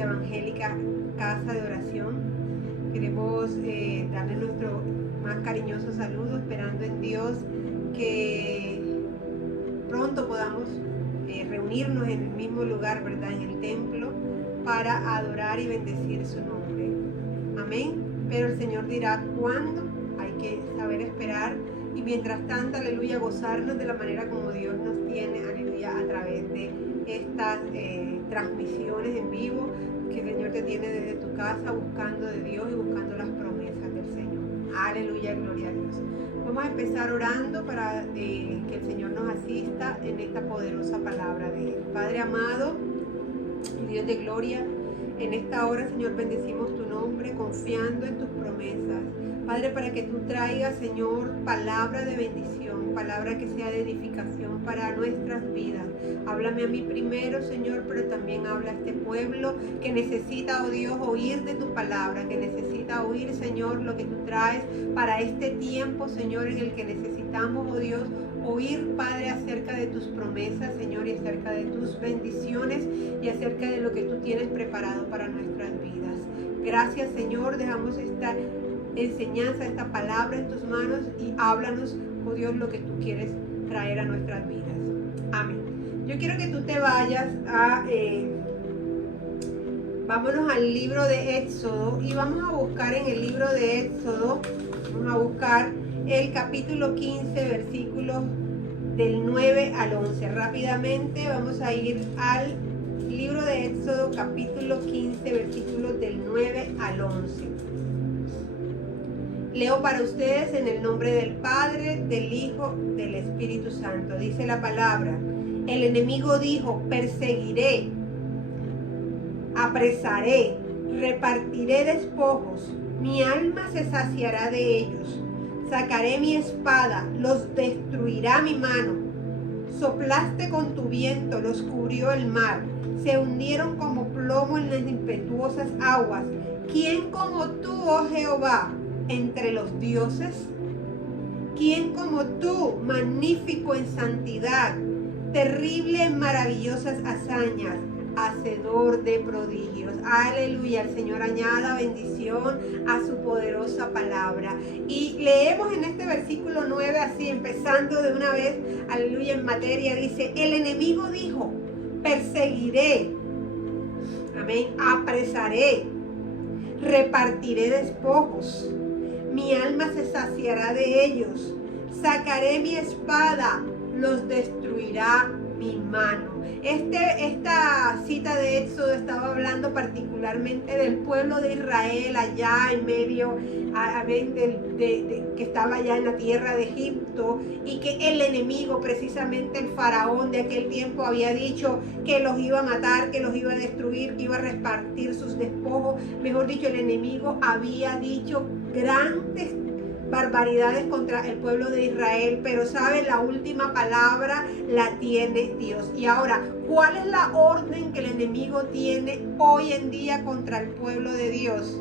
Iglesia Evangélica Casa de Oración. Queremos darle nuestro más cariñoso saludo, esperando en Dios que pronto podamos reunirnos en el mismo lugar, ¿verdad? En el templo, para adorar y bendecir su nombre. Amén. Pero el Señor dirá cuándo, hay que saber esperar. Y mientras tanto, aleluya, gozarnos de la manera como Dios nos tiene, aleluya, a través de estas transmisiones en vivo, que el Señor te tiene desde tu casa, buscando de Dios y buscando las promesas del Señor. Aleluya, gloria a Dios. Vamos a empezar orando para que el Señor nos asista en esta poderosa palabra de Él. Padre amado y Dios de gloria, en esta hora, Señor, bendecimos tu nombre, confiando en tus promesas. Padre, para que tú traigas, Señor, palabra de bendición, palabra que sea de edificación para nuestras vidas. Háblame a mí primero, Señor, pero también habla a este pueblo que necesita, oh Dios, oír de tu palabra, que necesita oír, Señor, lo que tú traes para este tiempo, Señor, en el que necesitamos, oh Dios, oír, Padre, acerca de tus promesas, Señor, y acerca de tus bendiciones y acerca de lo que tú tienes preparado para nuestras vidas. Gracias, Señor, dejamos esta enseñanza, esta palabra en tus manos y háblanos, oh Dios, lo que tú quieres traer a nuestras vidas. Amén. Yo quiero que tú te vayas vámonos al libro de Éxodo y vamos a buscar en el libro de Éxodo, vamos a buscar el capítulo 15, versículos del 9 al 11. Rápidamente vamos a ir al libro de Éxodo, capítulo 15, versículos del 9 al 11. Leo para ustedes en el nombre del Padre, del Hijo, del Espíritu Santo. Dice la palabra: el enemigo dijo, perseguiré, apresaré, repartiré despojos, mi alma se saciará de ellos. Sacaré mi espada, los destruirá mi mano. Soplaste con tu viento, los cubrió el mar. Se hundieron como plomo en las impetuosas aguas. ¿Quién como tú, oh Jehová, entre los dioses? ¿Quién como tú, magnífico en santidad, terrible en maravillosas hazañas, hacedor de prodigios? Aleluya. El Señor añada bendición a su poderosa palabra. Y leemos en este versículo 9 así, empezando de una vez, aleluya, en materia. Dice: el enemigo dijo, perseguiré, amén, apresaré, repartiré despojos, mi alma se saciará de ellos. Sacaré mi espada, los destruirá mi mano. Esta cita de Éxodo estaba hablando particularmente del pueblo de Israel allá en medio, que estaba allá en la tierra de Egipto, y que el enemigo, precisamente el faraón de aquel tiempo, había dicho que los iba a matar, que los iba a destruir, que iba a repartir sus despojos. Mejor dicho, el enemigo había dicho grandes barbaridades contra el pueblo de Israel, pero sabe, la última palabra la tiene Dios. Y ahora, ¿cuál es la orden que el enemigo tiene hoy en día contra el pueblo de Dios?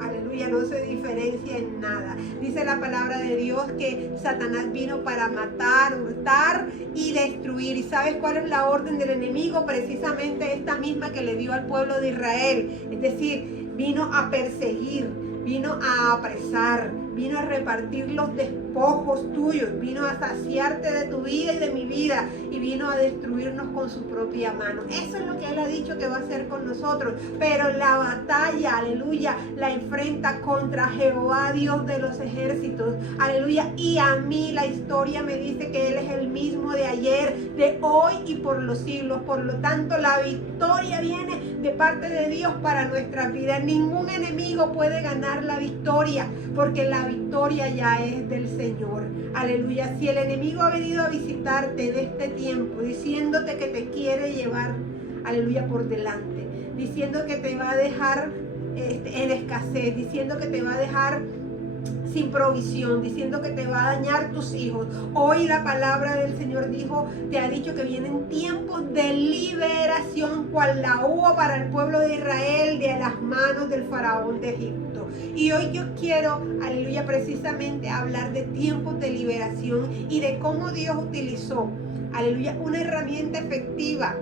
Aleluya, no se diferencia en nada. Dice la palabra de Dios que Satanás vino para matar, hurtar y destruir. ¿Y sabes cuál es la orden del enemigo? Precisamente esta misma que le dio al pueblo de Israel. Es decir, vino a perseguir, vino a apresar, vino a repartir los despojos tuyos, vino a saciarte de tu vida y de mi vida, y vino a destruirnos con su propia mano. Eso es lo que Él ha dicho que va a hacer con nosotros. Pero la batalla, aleluya, la enfrenta contra Jehová, Dios de los ejércitos, aleluya. Y a mí la historia me dice que Él es el mismo de ayer, de hoy y por los siglos. Por lo tanto, la victoria viene de parte de Dios para nuestras vidas. Ningún enemigo puede ganar la victoria, porque la victoria ya es del Señor. Aleluya. Si el enemigo ha venido a visitarte en este tiempo, diciéndote que te quiere llevar, aleluya, por delante, diciendo que te va a dejar en escasez, diciendo que te va a dejar sin provisión, diciendo que te va a dañar tus hijos, hoy la palabra del Señor te ha dicho que vienen tiempos de liberación, cual la hubo para el pueblo de Israel de las manos del faraón de Egipto. Y hoy yo quiero, aleluya, precisamente hablar de tiempos de liberación y de cómo Dios utilizó, aleluya, una herramienta efectiva,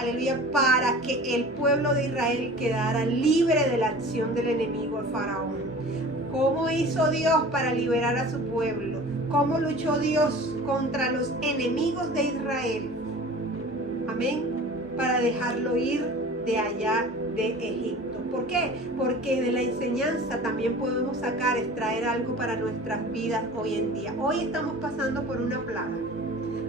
aleluya, para que el pueblo de Israel quedara libre de la acción del enemigo, el faraón. ¿Cómo hizo Dios para liberar a su pueblo? ¿Cómo luchó Dios contra los enemigos de Israel? Amén. Para dejarlo ir de allá de Egipto. ¿Por qué? Porque de la enseñanza también podemos sacar, extraer algo para nuestras vidas hoy en día. Hoy estamos pasando por una plaga.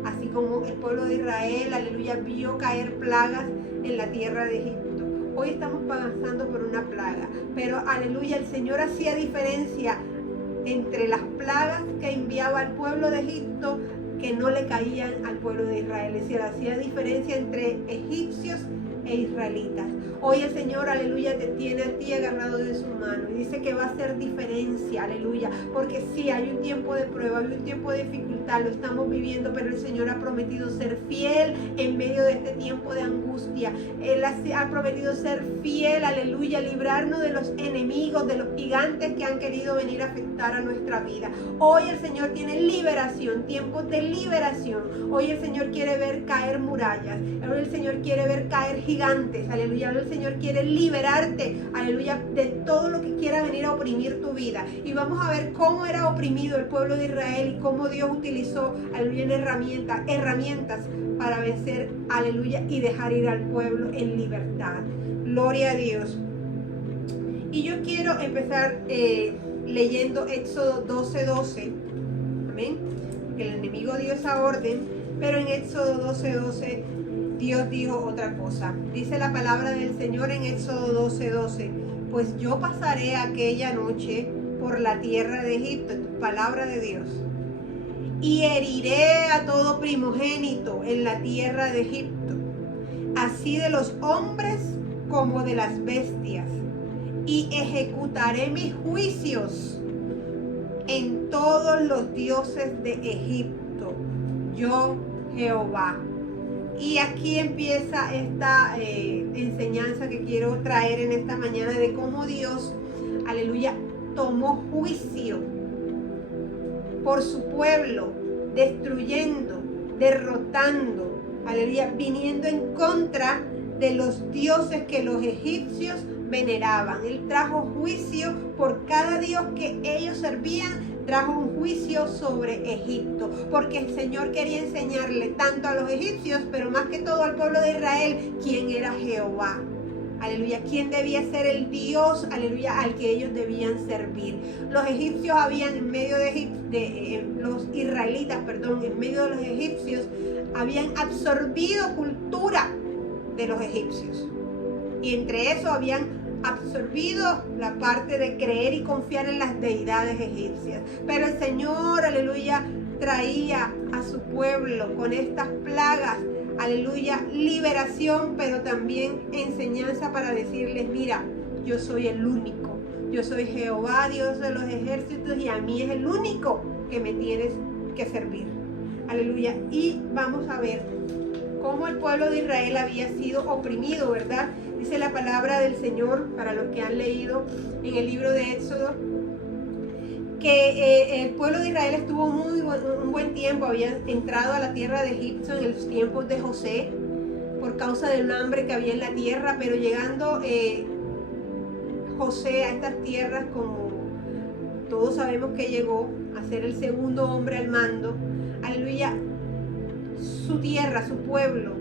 Así como el pueblo de Israel, aleluya, vio caer plagas en la tierra de Egipto. Hoy estamos pasando por una plaga. Pero, aleluya, el Señor hacía diferencia entre las plagas que enviaba al pueblo de Egipto que no le caían al pueblo de Israel. Es decir, hacía diferencia entre egipcios e israelitas. Hoy el Señor, aleluya, te tiene a ti agarrado de su mano y dice que va a hacer diferencia, aleluya, porque sí, hay un tiempo de prueba, hay un tiempo de dificultad, lo estamos viviendo, pero el Señor ha prometido ser fiel en medio de este tiempo de angustia. Él ha prometido ser fiel, aleluya, librarnos de los enemigos, de los gigantes que han querido venir a afectar a nuestra vida. Hoy el Señor tiene liberación, tiempos de liberación. Hoy el Señor quiere ver caer murallas, hoy el Señor quiere ver caer gigantes, aleluya. Hoy el Señor quiere liberarte, aleluya, de todo lo que quiera venir a oprimir tu vida. Y vamos a ver cómo era oprimido el pueblo de Israel y cómo Dios utilizó, aleluya, herramientas para vencer, aleluya, y dejar ir al pueblo en libertad. Gloria a Dios. Y yo quiero empezar leyendo Éxodo 12:12. Amén. Que el enemigo dio esa orden, pero en Éxodo 12:12 Dios dijo otra cosa. Dice la palabra del Señor en Éxodo 12:12. Pues yo pasaré aquella noche por la tierra de Egipto, palabra de Dios, y heriré a todo primogénito en la tierra de Egipto, así de los hombres como de las bestias, y ejecutaré mis juicios en todos los dioses de Egipto, yo Jehová. Y aquí empieza esta enseñanza que quiero traer en esta mañana de cómo Dios, aleluya, tomó juicio por su pueblo, destruyendo, derrotando, aleluya, viniendo en contra de los dioses que los egipcios veneraban. Él trajo juicio por cada dios que ellos servían. Trajo un juicio sobre Egipto, porque el Señor quería enseñarle tanto a los egipcios, pero más que todo al pueblo de Israel, quién era Jehová. Aleluya, quién debía ser el Dios, aleluya, al que ellos debían servir. Los egipcios habían en medio los israelitas, en medio de los egipcios, habían absorbido cultura de los egipcios. Y entre eso habían absorbido la parte de creer y confiar en las deidades egipcias. Pero el Señor, aleluya, traía a su pueblo con estas plagas, aleluya, liberación, pero también enseñanza para decirles, mira, yo soy el único, yo soy Jehová, Dios de los ejércitos, y a mí es el único que me tienes que servir. Aleluya. Y vamos a ver cómo el pueblo de Israel había sido oprimido, ¿verdad? Dice la palabra del Señor, para los que han leído en el libro de Éxodo, que el pueblo de Israel estuvo un buen tiempo, había entrado a la tierra de Egipto en los tiempos de José, por causa del hambre que había en la tierra, pero llegando José a estas tierras, como todos sabemos que llegó a ser el segundo hombre al mando, aleluya, su tierra, su pueblo,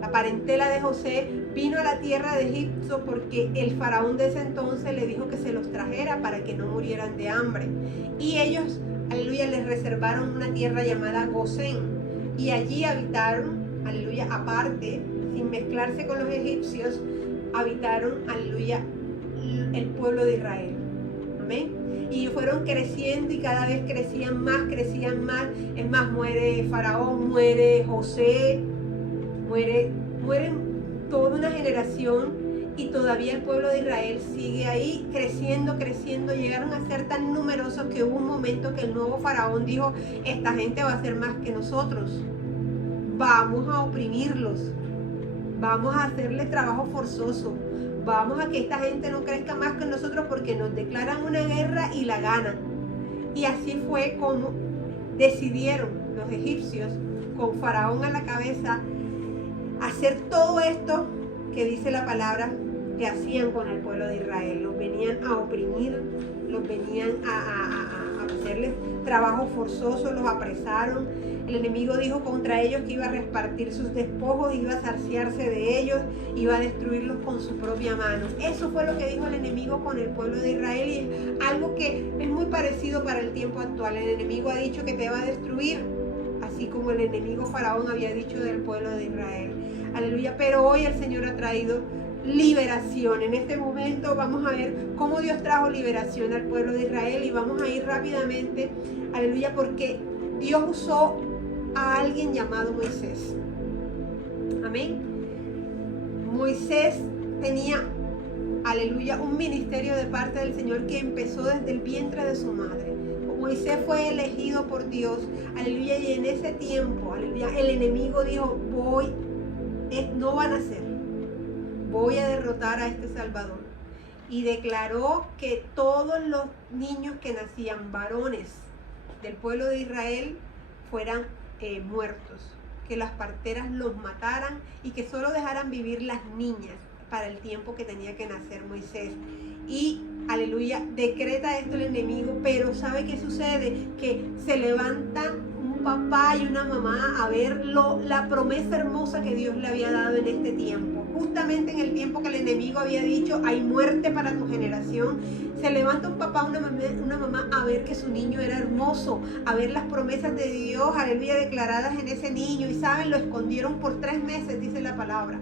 la parentela de José, vino a la tierra de Egipto porque el faraón de ese entonces le dijo que se los trajera para que no murieran de hambre. Y ellos, aleluya, les reservaron una tierra llamada Gosén. Y allí habitaron, aleluya, aparte, sin mezclarse con los egipcios, habitaron, aleluya, el pueblo de Israel. Amén. Y fueron creciendo y cada vez crecían más. Es más, muere Faraón, muere José, mueren toda una generación, y todavía el pueblo de Israel sigue ahí creciendo. Llegaron a ser tan numerosos que hubo un momento que el nuevo faraón dijo, esta gente va a ser más que nosotros, vamos a oprimirlos, vamos a hacerles trabajo forzoso, vamos a que esta gente no crezca más que nosotros porque nos declaran una guerra y la ganan. Y así fue como decidieron los egipcios, con faraón a la cabeza, hacer todo esto que dice la palabra que hacían con el pueblo de Israel. Los venían a oprimir, los venían a hacerles trabajo forzoso, los apresaron. El enemigo dijo contra ellos que iba a repartir sus despojos, iba a saciarse de ellos, iba a destruirlos con su propia mano. Eso fue lo que dijo el enemigo con el pueblo de Israel, y es algo que es muy parecido para el tiempo actual. El enemigo ha dicho que te va a destruir, así como el enemigo Faraón había dicho del pueblo de Israel. Aleluya. Pero hoy el Señor ha traído liberación. En este momento vamos a ver cómo Dios trajo liberación al pueblo de Israel, y vamos a ir rápidamente, aleluya, porque Dios usó a alguien llamado Moisés. Amén. Moisés tenía, aleluya, un ministerio de parte del Señor que empezó desde el vientre de su madre. Moisés fue elegido por Dios, aleluya, y en ese tiempo, aleluya, el enemigo dijo, no van a ser, voy a derrotar a este Salvador. Y declaró que todos los niños que nacían varones del pueblo de Israel fueran muertos, que las parteras los mataran y que solo dejaran vivir las niñas para el tiempo que tenía que nacer Moisés. Y aleluya, decreta esto el enemigo, pero ¿sabe qué sucede? Que se levantan un papá y una mamá a ver la promesa hermosa que Dios le había dado en este tiempo. Justamente en el tiempo que el enemigo había dicho, hay muerte para tu generación, se levanta un papá, una mamá a ver que su niño era hermoso, a ver las promesas de Dios, aleluya, declaradas en ese niño. Y saben, lo escondieron por 3 meses, dice la palabra.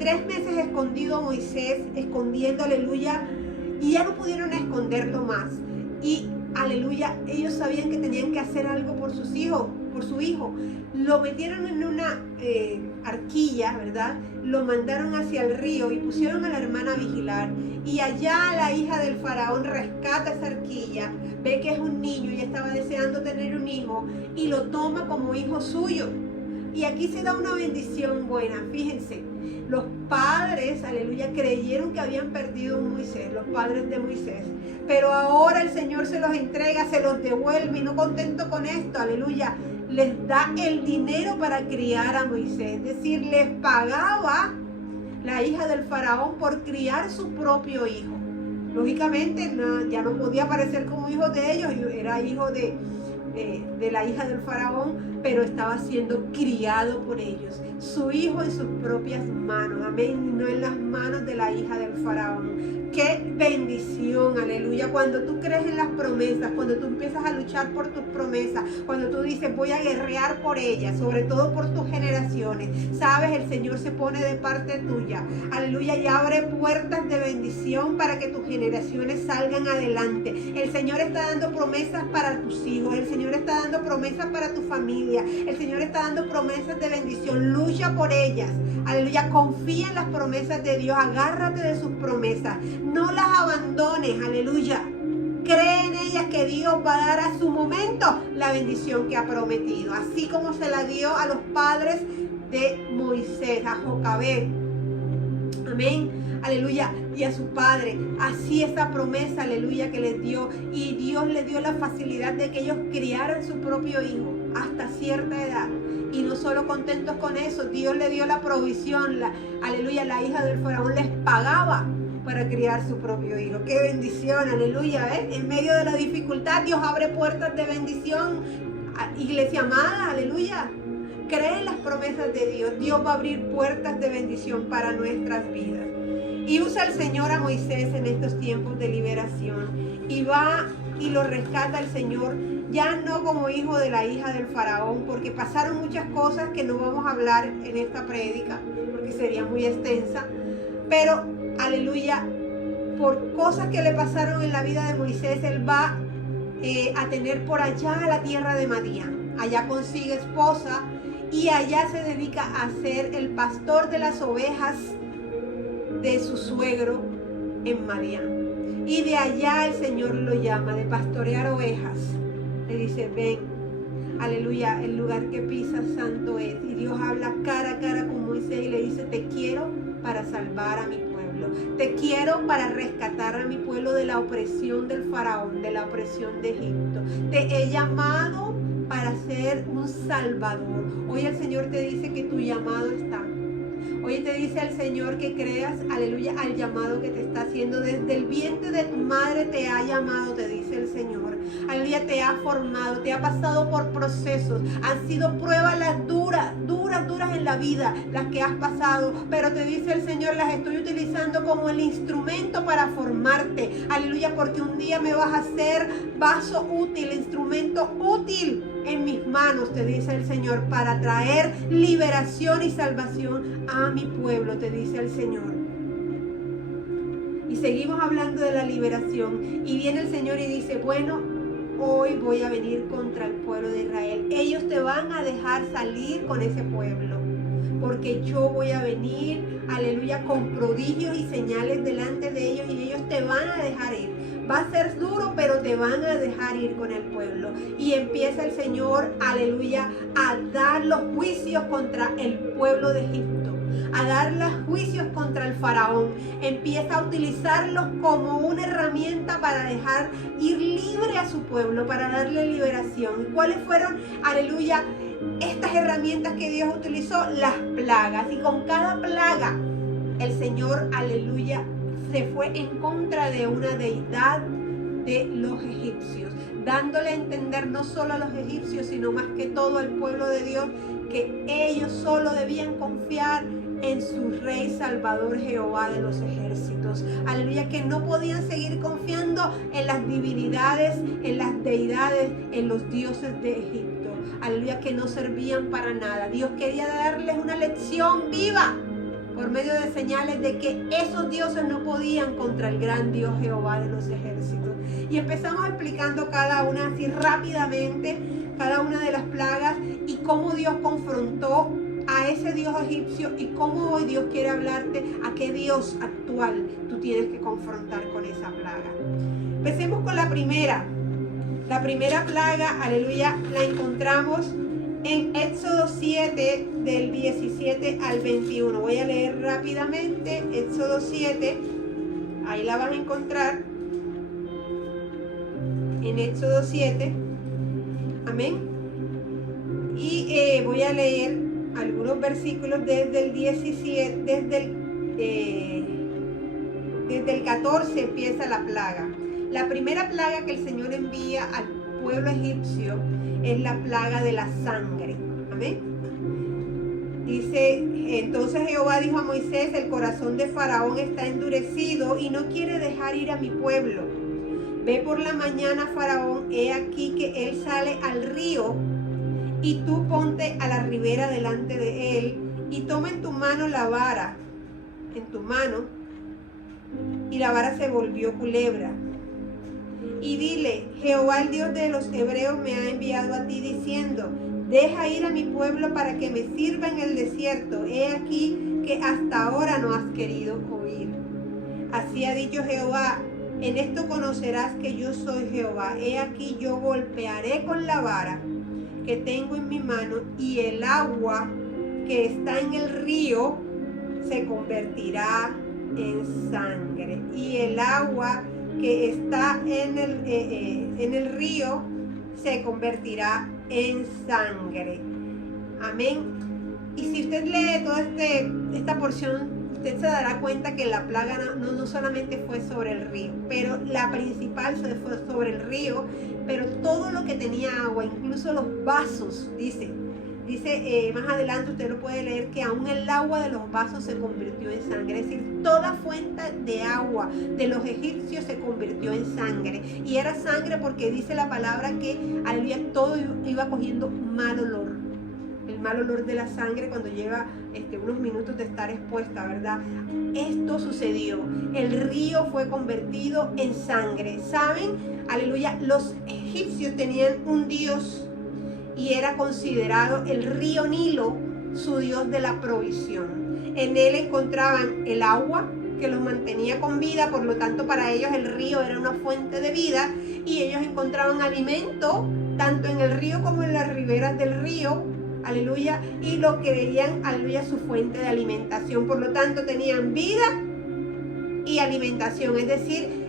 3 meses escondido Moisés, escondiendo, aleluya, y ya no pudieron esconderlo más. Y aleluya, ellos sabían que tenían que hacer algo por sus hijos, por su hijo. Lo metieron en una arquilla, ¿verdad? Lo mandaron hacia el río y pusieron a la hermana a vigilar. Y allá la hija del faraón rescata esa arquilla, ve que es un niño, y estaba deseando tener un hijo, y lo toma como hijo suyo. Y aquí se da una bendición buena, fíjense. Los padres, aleluya, creyeron que habían perdido un Moisés, los padres de Moisés. Pero ahora el Señor se los entrega, se los devuelve, y no contento con esto, aleluya, les da el dinero para criar a Moisés. Es decir, les pagaba la hija del faraón por criar su propio hijo. Lógicamente ya no podía aparecer como hijo de ellos, era hijo de la hija del faraón, pero estaba siendo criado por ellos, su hijo en sus propias manos, amén, no en las manos de la hija del faraón. Qué bendición, aleluya, cuando tú crees en las promesas, cuando tú empiezas a luchar por tus promesas, cuando tú dices voy a guerrear por ellas, sobre todo por tus generaciones, sabes, el Señor se pone de parte tuya, aleluya, y abre puertas de bendición para que tus generaciones salgan adelante. El Señor está dando promesas para tus hijos, el Señor está dando promesas para tu familia, el Señor está dando promesas de bendición. Lucha por ellas, aleluya, confía en las promesas de Dios, agárrate de sus promesas, no las abandones, aleluya, cree en ellas, que Dios va a dar a su momento la bendición que ha prometido, así como se la dio a los padres de Moisés, a Jocabed, amén, aleluya, y a su padre, así esa promesa, aleluya, que les dio, y Dios les dio la facilidad de que ellos criaran su propio hijo hasta cierta edad. Y no solo contentos con eso, Dios le dio la provisión, aleluya, la hija del faraón les pagaba para criar su propio hijo. ¡Qué bendición! Aleluya, ¿ves? En medio de la dificultad, Dios abre puertas de bendición. Iglesia amada, aleluya, cree en las promesas de Dios. Dios va a abrir puertas de bendición para nuestras vidas. Y usa el Señor a Moisés en estos tiempos de liberación. Y va y lo rescata el Señor, ya no como hijo de la hija del faraón, porque pasaron muchas cosas que no vamos a hablar en esta prédica, porque sería muy extensa. Pero, aleluya, por cosas que le pasaron en la vida de Moisés, él va a tener por allá a la tierra de Madián. Allá consigue esposa y allá se dedica a ser el pastor de las ovejas de su suegro en Madián. Y de allá el Señor lo llama, de pastorear ovejas. Le dice, ven, aleluya, el lugar que pisas santo es. Y Dios habla cara a cara con Moisés y le dice, te quiero para salvar a mi pueblo. Te quiero para rescatar a mi pueblo de la opresión del faraón, de la opresión de Egipto. Te he llamado para ser un salvador. Hoy el Señor te dice que tu llamado está. Hoy te dice el Señor que creas, aleluya, al llamado que te está haciendo. Desde el vientre de tu madre te ha llamado, te dice el Señor. Aleluya, te ha formado, te ha pasado por procesos. Han sido pruebas las duras en la vida, las que has pasado. Pero te dice el Señor, las estoy utilizando como el instrumento para formarte. Aleluya, porque un día me vas a hacer vaso útil, instrumento útil en mis manos, te dice el Señor, para traer liberación y salvación a mi pueblo, te dice el Señor. Y seguimos hablando de la liberación. Y viene el Señor y dice, bueno, hoy voy a venir contra el pueblo de Israel. Ellos te van a dejar salir con ese pueblo, porque yo voy a venir, aleluya, con prodigios y señales delante de ellos, y ellos te van a dejar ir. Va a ser duro, pero te van a dejar ir con el pueblo. Y empieza el Señor, aleluya, a dar los juicios contra el pueblo de Egipto, a dar los juicios contra el faraón. Empieza a utilizarlos como una herramienta para dejar ir libre a su pueblo, para darle liberación. ¿Y cuáles fueron, aleluya, estas herramientas que Dios utilizó? Las plagas. Y con cada plaga el Señor, aleluya, se fue en contra de una deidad de los egipcios, dándole a entender no solo a los egipcios, sino más que todo al pueblo de Dios, que ellos solo debían confiar en su Rey Salvador, Jehová de los ejércitos. Aleluya, que no podían seguir confiando en las divinidades, en las deidades, en los dioses de Egipto. Aleluya, que no servían para nada. Dios quería darles una lección viva por medio de señales de que esos dioses no podían contra el gran Dios Jehová de los ejércitos. Y empezamos explicando cada una así rápidamente, cada una de las plagas, y cómo Dios confrontó a ese Dios egipcio, y cómo hoy Dios quiere hablarte a qué Dios actual tú tienes que confrontar con esa plaga. Empecemos con la primera. La primera plaga, aleluya, la encontramos en Éxodo 7, del 17 al 21. Voy a leer rápidamente Éxodo 7. Ahí la van a encontrar. En Éxodo 7. Amén. Y voy a leer algunos versículos desde el 17, desde el 14 empieza la plaga. La primera plaga que el Señor envía al pueblo egipcio es la plaga de la sangre. Amén. Dice, entonces Jehová dijo a Moisés, el corazón de Faraón está endurecido y no quiere dejar ir a mi pueblo. Ve por la mañana, Faraón, he aquí que él sale al río, y tú ponte a la ribera delante de él, y toma en tu mano la vara, en tu mano, y la vara se volvió culebra. Y dile, Jehová el Dios de los hebreos me ha enviado a ti diciendo, deja ir a mi pueblo para que me sirva en el desierto. He aquí que hasta ahora no has querido oír. Así ha dicho Jehová, en esto conocerás que yo soy Jehová. He aquí yo golpearé con la vara que tengo en mi mano, y el agua que está en el río se convertirá en sangre. Y el agua que está en el río se convertirá en sangre. Amén. Y si usted lee toda esta porción, usted se dará cuenta que la plaga no solamente fue sobre el río, pero la principal fue sobre el río, pero todo lo que tenía agua, incluso los vasos, dice más adelante usted lo puede leer, que aún el agua de los vasos se convirtió en sangre. Es decir, toda fuente de agua de los egipcios se convirtió en sangre. Y era sangre porque dice la palabra que aleluya, todo iba cogiendo mal olor. El mal olor de la sangre cuando lleva unos minutos de estar expuesta, ¿verdad? Esto sucedió. El río fue convertido en sangre. ¿Saben? Aleluya, los egipcios tenían un dios, y era considerado el río Nilo su dios de la provisión. En él encontraban el agua que los mantenía con vida, por lo tanto para ellos el río era una fuente de vida, y ellos encontraban alimento tanto en el río como en las riberas del río, aleluya, y lo creían, aleluya, su fuente de alimentación. Por lo tanto tenían vida y alimentación, es decir,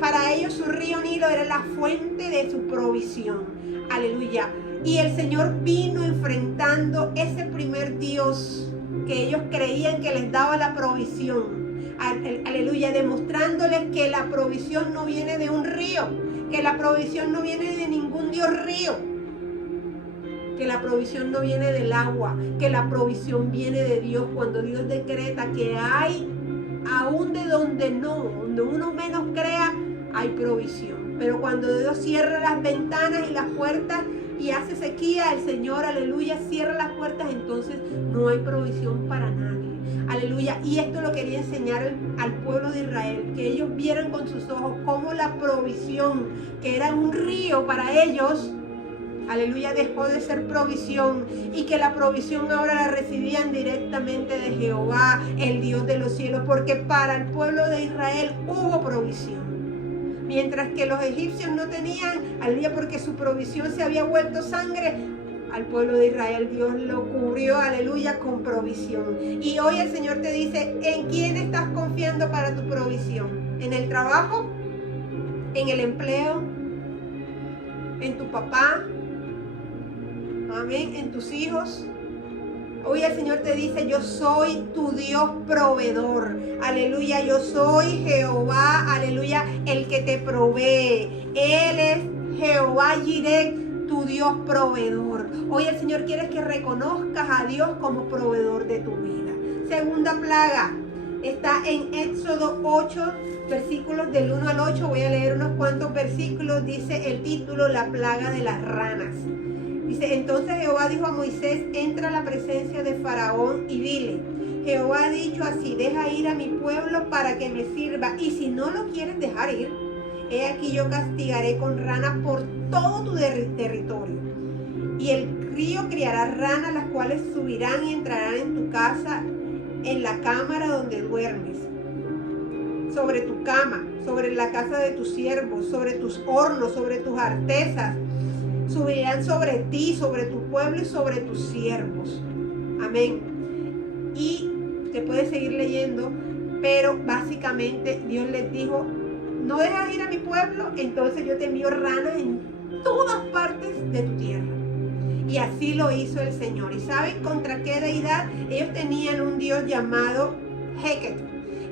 para ellos su río Nilo era la fuente de su provisión, aleluya. Y el Señor vino enfrentando ese primer Dios que ellos creían que les daba la provisión. Aleluya, demostrándoles que la provisión no viene de un río, que la provisión no viene de ningún dios río, que la provisión no viene del agua, que la provisión viene de Dios. Cuando Dios decreta que hay, aún de donde uno menos crea, hay provisión. Pero cuando Dios cierra las ventanas y las puertas y hace sequía, el Señor, aleluya, cierra las puertas, entonces no hay provisión para nadie. Aleluya. Y esto lo quería enseñar al pueblo de Israel, que ellos vieran con sus ojos cómo la provisión, que era un río para ellos, aleluya, dejó de ser provisión, y que la provisión ahora la recibían directamente de Jehová, el Dios de los cielos, porque para el pueblo de Israel hubo provisión. Mientras que los egipcios no tenían, aleluya, porque su provisión se había vuelto sangre, al pueblo de Israel Dios lo cubrió, aleluya, con provisión. Y hoy el Señor te dice, ¿en quién estás confiando para tu provisión? ¿En el trabajo? ¿En el empleo? ¿En tu papá? Amén. ¿En tus hijos? Hoy el Señor te dice, yo soy tu Dios proveedor. Aleluya, yo soy Jehová, aleluya, el que te provee. Él es Jehová Jireh, tu Dios proveedor. Hoy el Señor quiere que reconozcas a Dios como proveedor de tu vida. Segunda plaga está en Éxodo 8, versículos del 1 al 8. Voy a leer unos cuantos versículos. Dice el título, la plaga de las ranas. Dice, entonces Jehová dijo a Moisés, entra a la presencia de Faraón y dile, Jehová ha dicho así, deja ir a mi pueblo para que me sirva, y si no lo quieres dejar ir, he aquí yo castigaré con ranas por todo tu territorio. Y el río criará ranas, las cuales subirán y entrarán en tu casa, en la cámara donde duermes, sobre tu cama, sobre la casa de tus siervos, sobre tus hornos, sobre tus artesas. Subirán sobre ti, sobre tu pueblo y sobre tus siervos. Amén. Y te puedes seguir leyendo, pero básicamente Dios les dijo, no dejas ir a mi pueblo, entonces yo te envío ranas en todas partes de tu tierra. Y así lo hizo el Señor. ¿Y saben contra qué deidad? Ellos tenían un dios llamado Heket.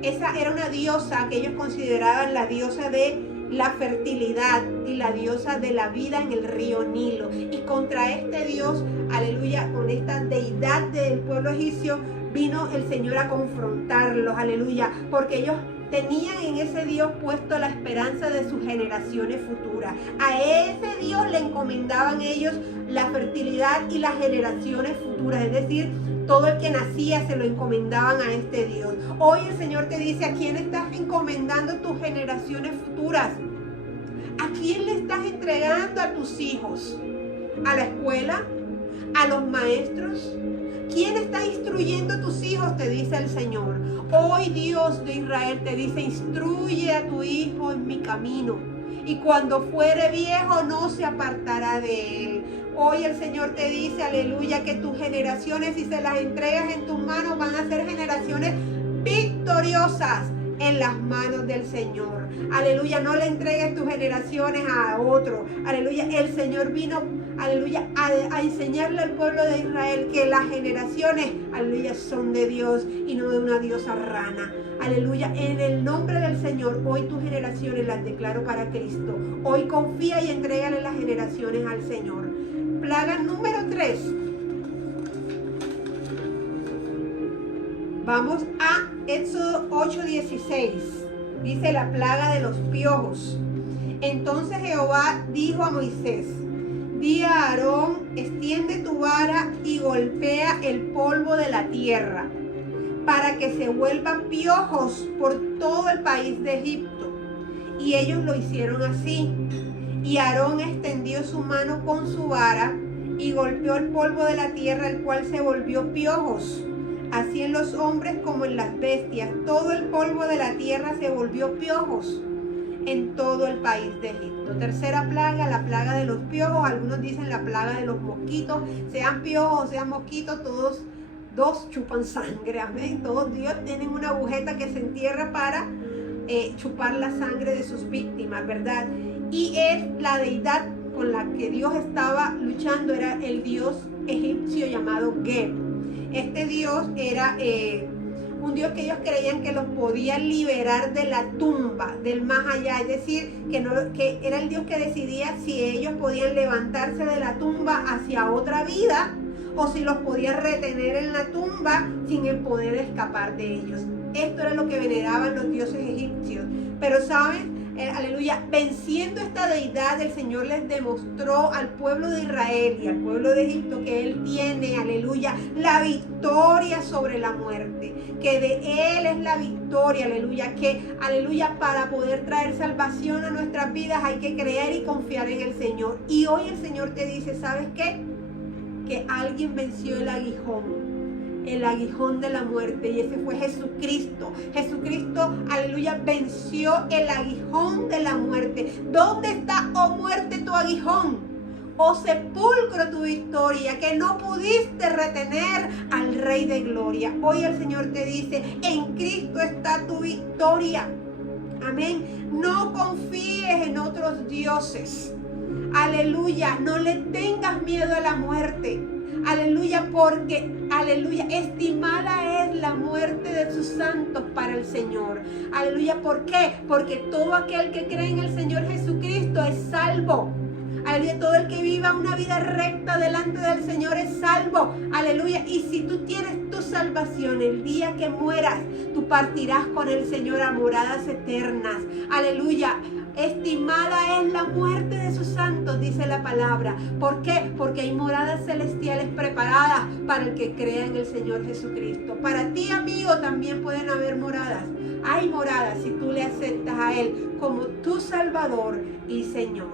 Esa era una diosa que ellos consideraban la diosa de la fertilidad y la diosa de la vida en el río Nilo. Y contra este Dios, aleluya, con esta deidad del pueblo egipcio, vino el Señor a confrontarlos, aleluya, porque ellos tenían en ese Dios puesto la esperanza de sus generaciones futuras. A ese Dios le encomendaban ellos la fertilidad y las generaciones futuras, es decir, todo el que nacía se lo encomendaban a este Dios. Hoy el Señor te dice, ¿a quién estás encomendando tus generaciones futuras? ¿A quién le estás entregando a tus hijos? ¿A la escuela? ¿A los maestros? ¿Quién está instruyendo a tus hijos? Te dice el Señor. Hoy Dios de Israel te dice, instruye a tu hijo en mi camino, y cuando fuere viejo no se apartará de él. Hoy el Señor te dice, aleluya, que tus generaciones, si se las entregas en tus manos, van a ser generaciones victoriosas en las manos del Señor. Aleluya, no le entregues tus generaciones a otro. Aleluya, el Señor vino, aleluya, a enseñarle al pueblo de Israel que las generaciones, aleluya, son de Dios y no de una diosa rana. Aleluya, en el nombre del Señor, hoy tus generaciones las declaro para Cristo. Hoy confía y entrégale las generaciones al Señor. Plaga número 3. Vamos a Éxodo 8:16. Dice la plaga de los piojos. Entonces Jehová dijo a Moisés, di a Aarón, extiende tu vara y golpea el polvo de la tierra, para que se vuelvan piojos por todo el país de Egipto. Y ellos lo hicieron así. Y Aarón extendió su mano con su vara y golpeó el polvo de la tierra, el cual se volvió piojos. Así en los hombres como en las bestias, todo el polvo de la tierra se volvió piojos en todo el país de Egipto. Tercera plaga, la plaga de los piojos. Algunos dicen la plaga de los mosquitos. Sean piojos, sean mosquitos, todos dos chupan sangre. Amén. Todos Dios tienen una agujeta que se entierra para chupar la sangre de sus víctimas, ¿verdad? Y es la deidad con la que Dios estaba luchando, era el dios egipcio llamado Geb. Este Dios era un Dios que ellos creían que los podía liberar de la tumba, del más allá, es decir, que era el Dios que decidía si ellos podían levantarse de la tumba hacia otra vida o si los podía retener en la tumba sin el poder escapar de ellos. Esto era lo que veneraban los dioses egipcios. Pero ¿saben? Aleluya, venciendo esta deidad, el Señor les demostró al pueblo de Israel y al pueblo de Egipto que Él tiene, aleluya, la victoria sobre la muerte, que de Él es la victoria, aleluya, que, aleluya, para poder traer salvación a nuestras vidas hay que creer y confiar en el Señor. Y hoy el Señor te dice, ¿sabes qué? Que alguien venció el aguijón de la muerte, y ese fue Jesucristo. Jesucristo, aleluya, venció el aguijón de la muerte. ¿Dónde está, oh muerte, tu aguijón? Oh sepulcro, tu victoria, que no pudiste retener al Rey de Gloria. Hoy el Señor te dice, en Cristo está tu victoria. Amén. No confíes en otros dioses. Aleluya, no le tengas miedo a la muerte. Aleluya, porque, aleluya, estimada es la muerte de sus santos para el Señor. Aleluya, ¿por qué? Porque todo aquel que cree en el Señor Jesucristo es salvo. Aleluya, todo el que viva una vida recta delante del Señor es salvo. Aleluya, y si tú tienes tu salvación, el día que mueras, tú partirás con el Señor a moradas eternas. Aleluya. Estimada es la muerte de sus santos, dice la palabra. ¿Por qué? Porque hay moradas celestiales preparadas para el que crea en el Señor Jesucristo. Para ti, amigo, también pueden haber moradas. Hay moradas si tú le aceptas a Él como tu Salvador y Señor.